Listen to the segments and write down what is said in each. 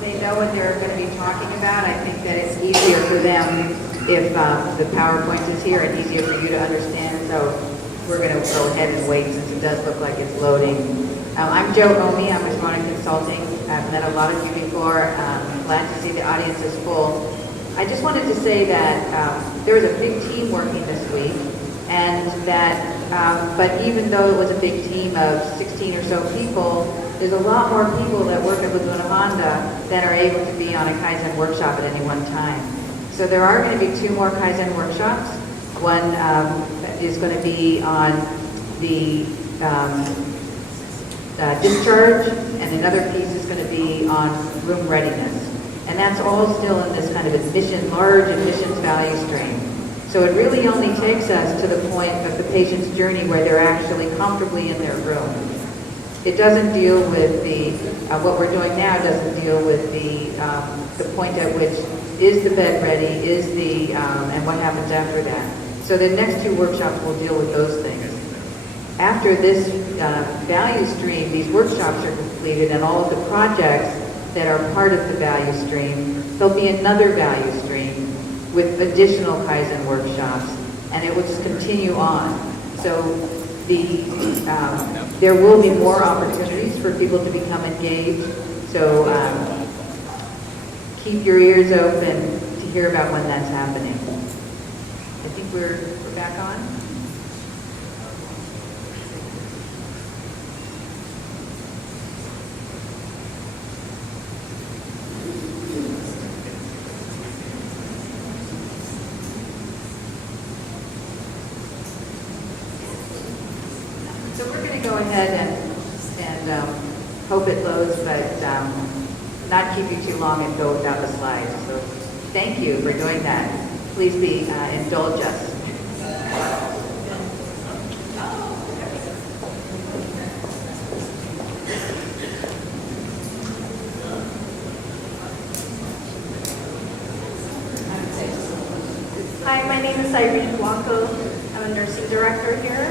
they know what they're going to be talking about. I think that it's easier for them if the PowerPoint is here and easier for you to understand. So we're going to go ahead and wait since it does look like it's loading. I'm Joe Omi. I'm with Swanton Consulting. I've met a lot of you before. Glad to see the audience is full. I just wanted to say that there was a big team working this week, and that, but even though it was a big team of 16 or so people, there's a lot more people that work at Laguna Honda that are able to be on a Kaizen workshop at any one time. So there are going to be 2 more Kaizen workshops. One is going to be on the discharge, and another piece is going to be on room readiness. And that's all still in this kind of large admissions value stream. So it really only takes us to the point of the patient's journey where they're actually comfortably in their room. It doesn't deal with the, what we're doing now doesn't deal with the point at which is the bed ready, is the, and what happens after that. So the next 2 workshops will deal with those things. After this value stream, these workshops are completed and all of the projects that are part of the value stream, there'll be another value stream with additional Kaizen workshops, and it will just continue on. So there will be more opportunities for people to become engaged. So keep your ears open to hear about when that's happening. I think we're back on. So we're going to go ahead and hope it loads, but not keep you too long and go without the slides. So thank you for doing that. Please indulge us. Hi, my name is Irene Blanco. I'm a nursing director here.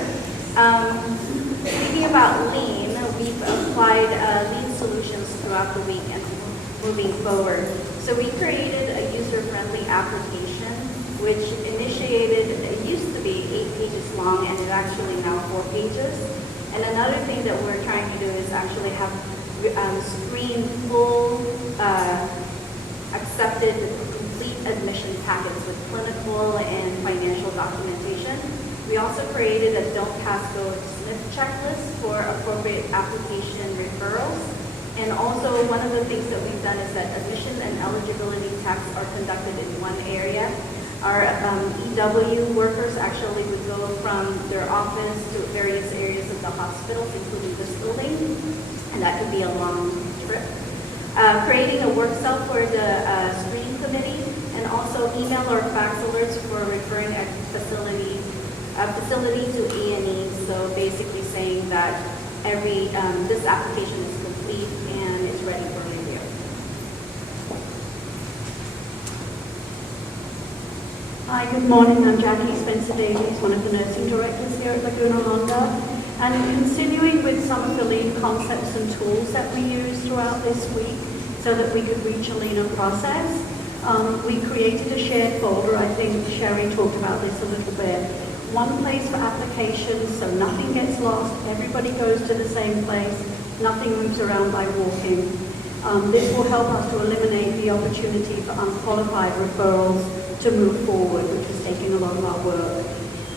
Speaking about Lean, we've applied Lean solutions throughout the week and moving forward. So we created a user-friendly application, which it used to be 8 pages long, and it's actually now 4 pages. And another thing that we're trying to do is actually have screen full accepted complete admission packets with clinical and financial documentation. We also created a Don't Pass Go Sniff checklist for appropriate application referrals. And also one of the things that we've done is that admission and eligibility tests are conducted in one area. Our EW workers actually would go from their office to various areas of the hospitals, including this building, and that could be a long trip. Creating a work cell for the screening committee, and also email or fax alerts for referring a facility to E&E. So basically saying that this application is complete and it's ready for review. Hi, good morning. I'm Jackie Spencer Davies, one of the nursing directors here at Laguna Honda. And continuing with some of the lean concepts and tools that we used throughout this week so that we could reach a leaner process, we created a shared folder. I think Sherry talked about this a little bit. One place for applications, so nothing gets lost, everybody goes to the same place, nothing moves around by walking. This will help us to eliminate the opportunity for unqualified referrals to move forward, which is taking a lot of our work.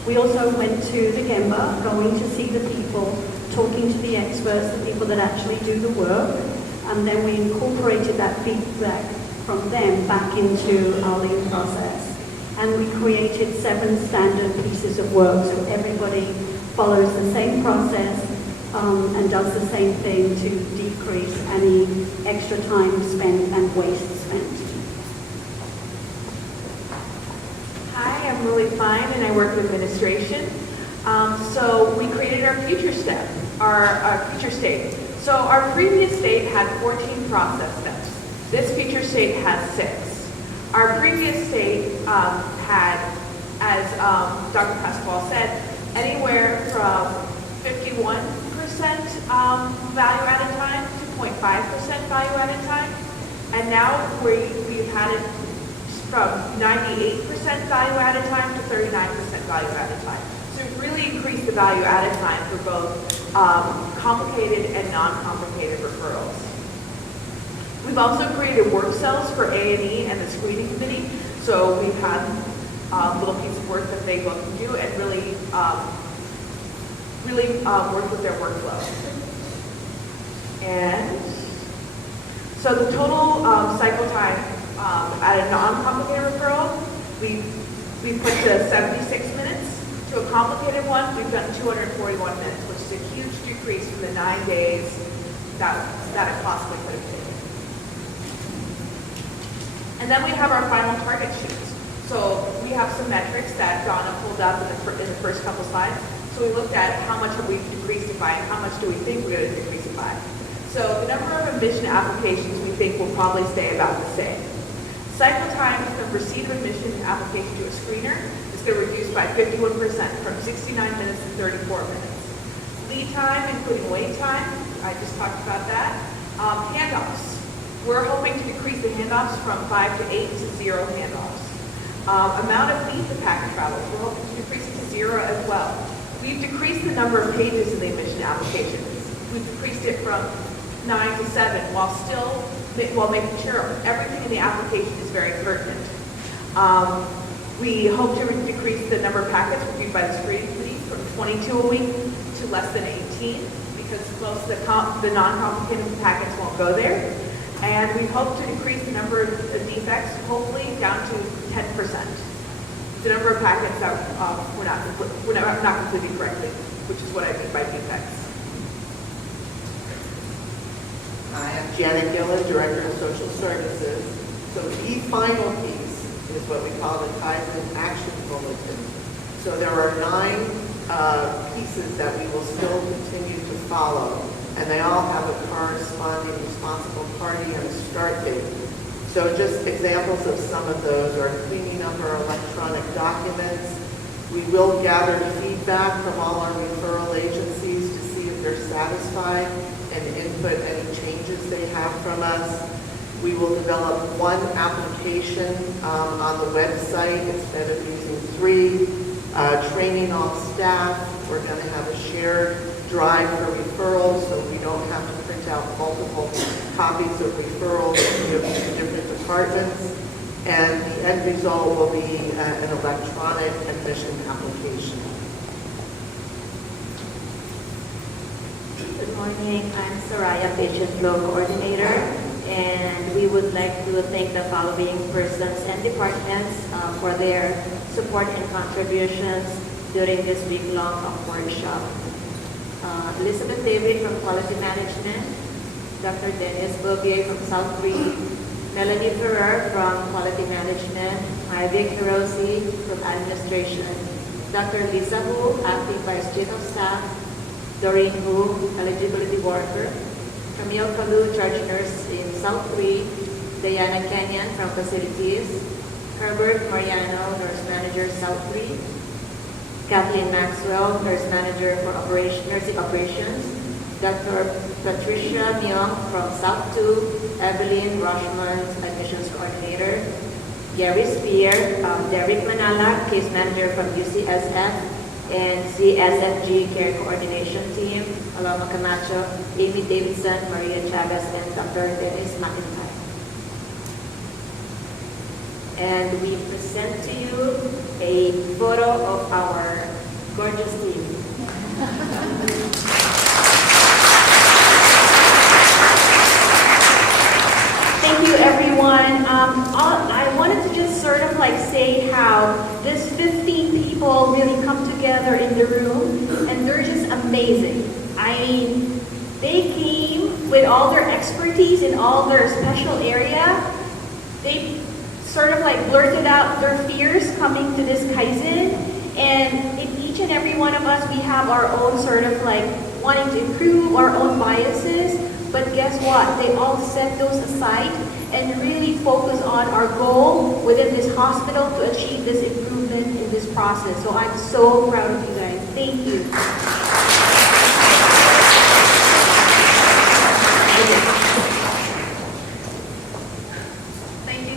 We also went to the Gemba, going to see the people, talking to the experts, the people that actually do the work, and then we incorporated that feedback from them back into our lean process. And we created 7 standard pieces of work, so everybody follows the same process and does the same thing to decrease any extra time spent and waste spent. Hi, I'm Lily Fine, and I work with administration. So we created our future step, our future state. So our previous state had 14 process steps. This future state has 6. Our previous state had, as Dr. Pasquale said, anywhere from 51% value added time to 0.5% value added time. And now we've had it from 98% value added time to 39% value added time. So we've really increased the value added time for both complicated and non-complicated referrals. We've also created work cells for A&E and the screening committee. So we've had a little piece of work that they both can do and really work with their workflow. And so the total cycle time at a non-complicated referral, we put to 76 minutes. To a complicated one, we've done 241 minutes, which is a huge decrease from the 9 days that it possibly could have taken. And then we have our final target sheets. So we have some metrics that Donna pulled up in the first couple slides. So we looked at how much have we decreased it by and how much do we think we're going to decrease it by. So the number of admission applications we think will probably stay about the same. Cycle time from receipt of admission application to a screener is going to reduce by 51% from 69 minutes to 34 minutes. Lead time, including wait time, I just talked about that. Handoffs. We're hoping to decrease the handoffs from 5 to 8 to 0 handoffs. Amount of lead-to-packet travels, we're hoping to decrease it to 0 as well. We've decreased the number of pages in the admission applications. We've decreased it from 9 to 7 while making sure everything in the application is very pertinent. We hope to decrease the number of packets reviewed by the screening committee from 22 a week to less than 18 because most of the non-complicated packets won't go there. And we hope to decrease the number of defects, hopefully down to 10%. The number of packets that we're not completing correctly, which is what I mean by defects. I am Janet Gillen, Director of Social Services. So the final piece is what we call the Kaizen Action Bulletin. So there are 9 pieces that we will still continue to follow, and they all have a corresponding responsible party and a start date. So just examples of some of those are cleaning up our electronic documents. We will gather feedback from all our referral agencies to see if they're satisfied and input any changes they have from us. We will develop one application on the website instead of using 3. Training all staff. We're going to have a shared drive for referrals so we don't have to print out multiple copies of referrals to different departments. And the end result will be an electronic admission application. Good morning, I'm Soraya, Patient Flow Coordinator, and we would like to thank the following persons and departments for their support and contributions during this week-long workshop. Elizabeth David from Quality Management, Dr. Dennis Bouvier from South 3, Melanie Ferrer from Quality Management, Ivy Hiroshi from Administration, Dr. Lisa Hu, Acting Vice Chief of Staff, Doreen Hu, Eligibility Worker, Camille Kalu, Charge Nurse in South 3, Diana Kenyon from Facilities, Herbert Mariano, Nurse Manager, South 3, Kathleen Maxwell, Nurse Manager for Nursing Operations, Dr. Patricia Myung from South 2, Evelyn Rushman, Admissions Coordinator, Gary Spear, Derek Manala, Case Manager from UCSF, and CSFG Care Coordination Team, Aloma Camacho, Amy Davidson, Maria Chagas, and Dr. Dennis McIntyre. And we present to you a photo of our gorgeous team. Thank you, everyone. I wanted to just sort of like say how this 15 people really come together in the room, and they're just amazing. I mean, they came with all their expertise in all their special area. They sort of like blurted out their fears coming to this Kaizen, and in each and every one of us, we have our own sort of like wanting to improve, our own biases. But guess what? They all set those aside and really focus on our goal within this hospital to achieve this improvement in this process. So I'm so proud of you guys. Thank you.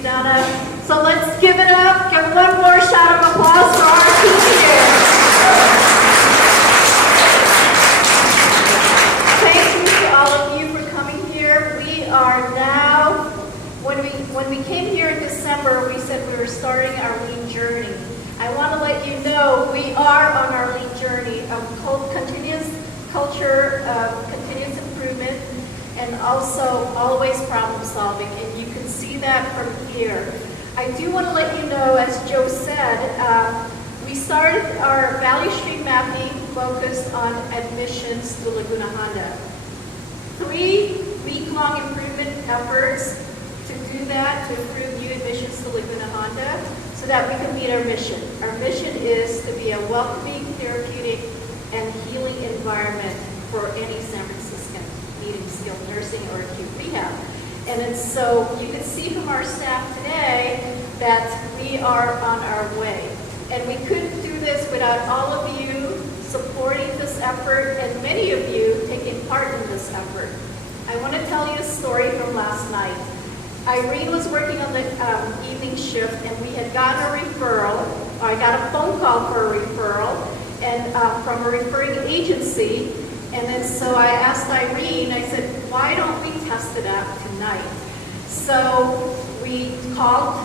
Donna. So let's give it up. Give one more shout of applause for our team here. Thank you to all of you for coming here. We are now, when we came here in December, we said we were starting our lean journey. I want to let you know we are on our lean journey of continuous culture of continuous improvement and also always problem solving, and you can see that from here. I do want to let you know, as Joe said, we started our value stream mapping focused on admissions to Laguna Honda. 3 week-long improvement efforts to do that, to improve new admissions to Laguna Honda, so that we can meet our mission. Our mission is to be a welcoming, therapeutic, and healing environment for any San Franciscan needing skilled nursing or acute rehab. And it's so you can see from our staff today that we are on our way. And we couldn't do this without all of you supporting this effort and many of you taking part in this effort. I want to tell you a story from last night. Irene was working on the evening shift, and we had gotten a referral, or I got a phone call for a referral, and from a referring agency. And then so I asked Irene, I said, why don't we test it out tonight? So we called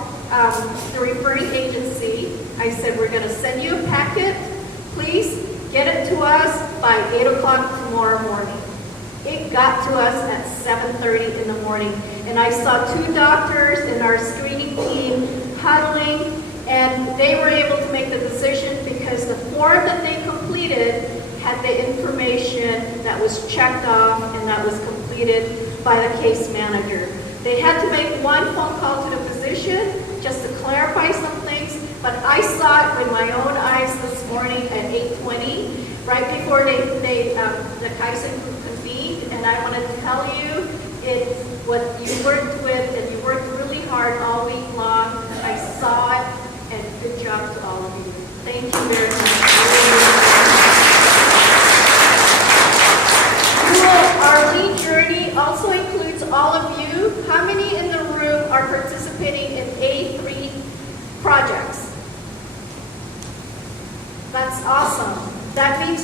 the referring agency. I said, we're going to send you a packet. Please get it to us by 8 o'clock tomorrow morning. It got to us at 7:30 in the morning. And I saw 2 doctors in our screening team huddling, and they were able to make the decision because the form that they completed had the information that was checked off and that was completed by the case manager. They had to make one phone call to the physician just to clarify some things, but I saw it with my own eyes this morning at 8:20, right before the Kaizen group convened, and I want to tell you, it's what you worked with, and you worked really hard all week long. I saw it, and good job to all of you. Thank you very much. Our lead journey also includes all of you. How many in the room are participating in A3 projects? That's awesome. That means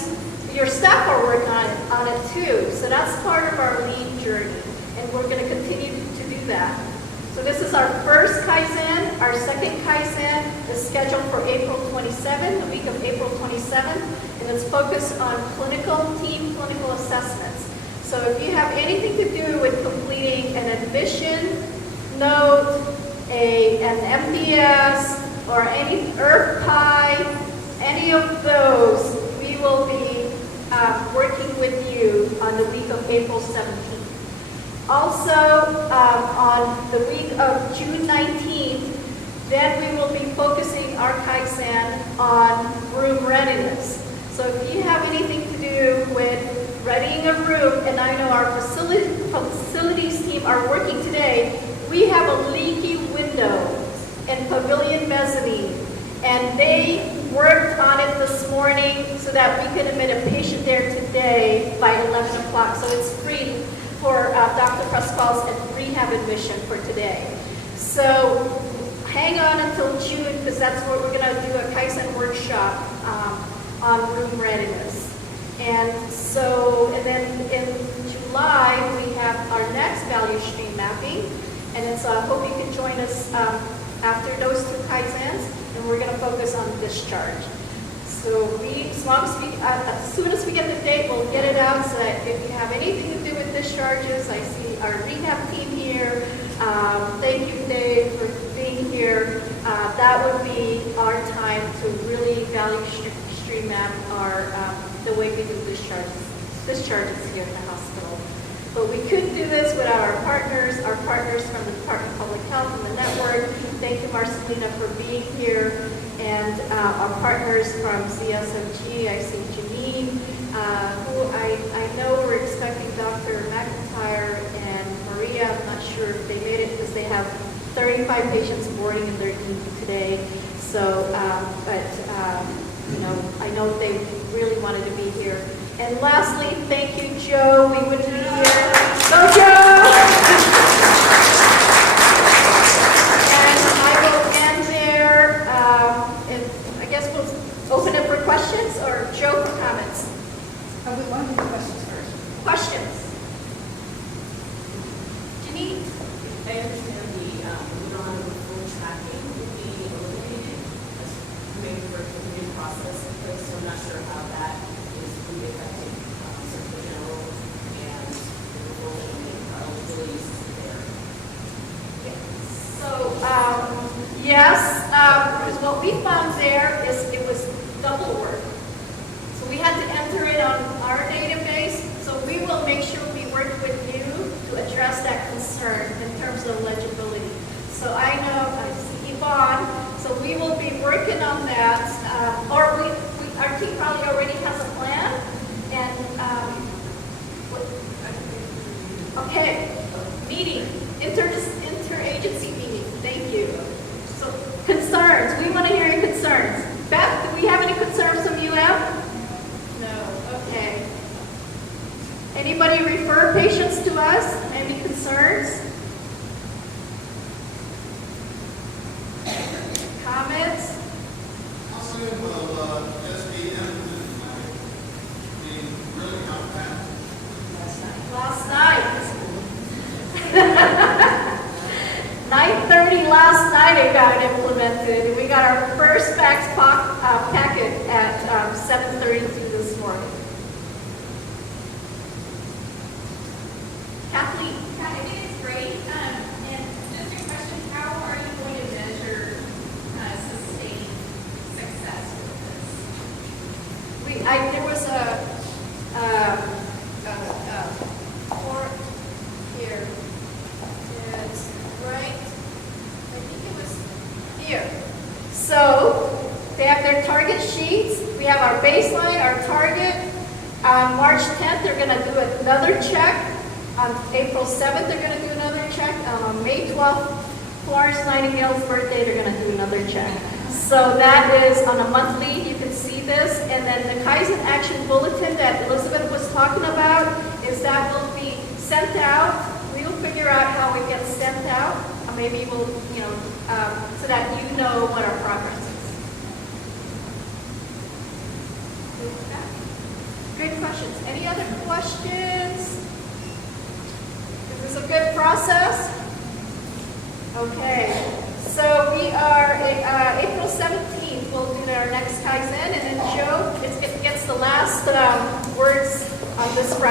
your staff are working on it too. So that's part of our lead journey, and we're going to continue to do that. So this is our first Kaizen. Our second Kaizen is scheduled for April 27th, the week of April 27th, and it's focused on team clinical assessments. So if you have anything to do with completing an admission note, an MPS, or any IRF-PI, any of those, we will be working with you on the week of April 17th. Also, on the week of June 19th, then we will be focusing our Kaizen on room readiness. So if you have anything to do with readying a room, and I know our facilities team are working today, we have a leaky window in Pavilion Mezzanine, and they worked on it this morning so that we could admit a patient there today by 11 o'clock. So it's free for Dr. Pasquale's rehab admission for today. So hang on until June, because that's where we're going to do a Kaizen workshop on room readiness. And then in July, we have our next value stream mapping, and it's hope you can join us after those 2 Kaizens, and we're going to focus on discharge. So as soon as we get the date, we'll get it out, so that if you have anything to do with discharges, I see our rehab team here. Thank you, Dave, for being here. That would be our time to really value stream map the way we do discharges here in the hospital. But we couldn't do this without our partners from the Department of Public Health and the network. Thank you, Marcelina, for being here. And our partners from CSMG, I see Janine, who I know we're expecting Dr. McIntyre and Maria. I'm not sure if they made it because they have 35 patients boarding in their ED today. So, I know they really wanted to be here. And lastly, thank you, Joe. We wouldn't be here. Go, Joe! And Yes, because what we found there is it was double work. So we had to enter it on our database, so we will make sure we work with you to address that concern in terms of legibility. So I know, I see Yvonne, so we will be working on that, or our team probably already has a plan, and, okay, meeting, interagency meeting, thank you. So concerns, we want to hear your concerns. Beth, do we have any concerns from UM? No, okay. Anybody refer patients to us? Any concerns? Comments? How soon will SDM be really out that? Last night. 9:30 last night it got implemented. We got our first fax packet at 7:32 this morning. Kathleen? Yeah, I think it's great. And just a question, how are you going to measure sustained success with this? There was for here. It's right. I think it was here. So they have their target sheets. We have our baseline, our target. On March 10th, they're going to do another check. On April 7th, they're going to do another check. And on May 12th, Florence Nightingale's birthday, they're going to do another check. So that is on a monthly, you can see this. And then the Kaizen Action Bulletin that Elizabeth was talking about is that will be sent out. We'll figure out how it gets sent out. Maybe we'll, so that you know what our progress is. Great questions. Any other questions? Is this a good process? Okay. So we are April 17th. We'll do our next Kaizen, and then Joe gets the last words on this Friday.